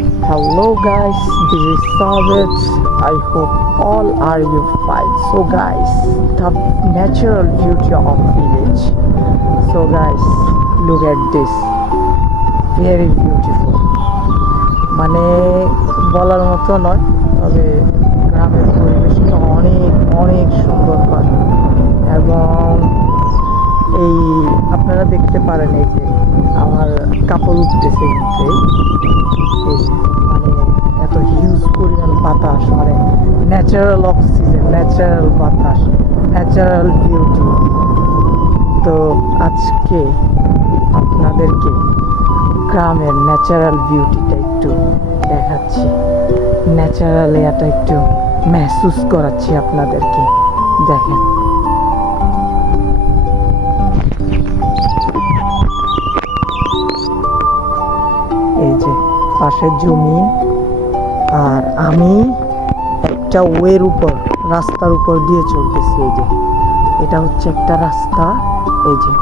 Hello guys, this is Sabit. I hope all are you fine. So guys, the natural beauty of village. So guys, look at this. Very beautiful. মানে বলার মতো নয়, তবে গ্রামের পরিবেশটা অনেক অনেক সুন্দর হয়। এবং এই আপনারা দেখতে পারেন এই যে আমার কাপড় উঠতেছে কিন্তু মানে এত হিউজ পরিমাণ বাতাস, মানে ন্যাচারাল অক্সিজেন, ন্যাচারাল বাতাস, ন্যাচারাল বিউটি। তো আজকে আপনাদেরকে গ্রামের ন্যাচারাল বিউটিটা একটু দেখাচ্ছি, ন্যাচারাল এটা একটু মেহসুস করাচ্ছি আপনাদেরকে। দেখেন এই যে পাশে জমি, আর আমি একটা ওয়ের উপর, রাস্তার উপর দিয়ে চলতেছি। এই যে এটা হচ্ছে একটা রাস্তা, এই যে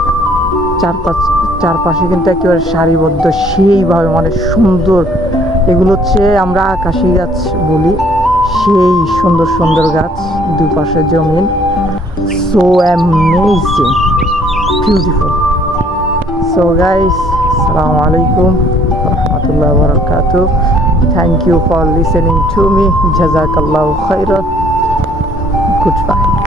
চারপাশে কিন্তু একেবারে সারিবদ্ধ সেইভাবে, মানে সুন্দর। এগুলো হচ্ছে আমরা আকাশি গাছ বলি, সেই সুন্দর সুন্দর গাছ, দুপাশে জমিন। So amazing, beautiful. So guys, আসসালামু আলাইকুম রহমতুল্লাহ বারাকাতু। Thank you for listening to me. Jazakallahu khairan. Goodbye.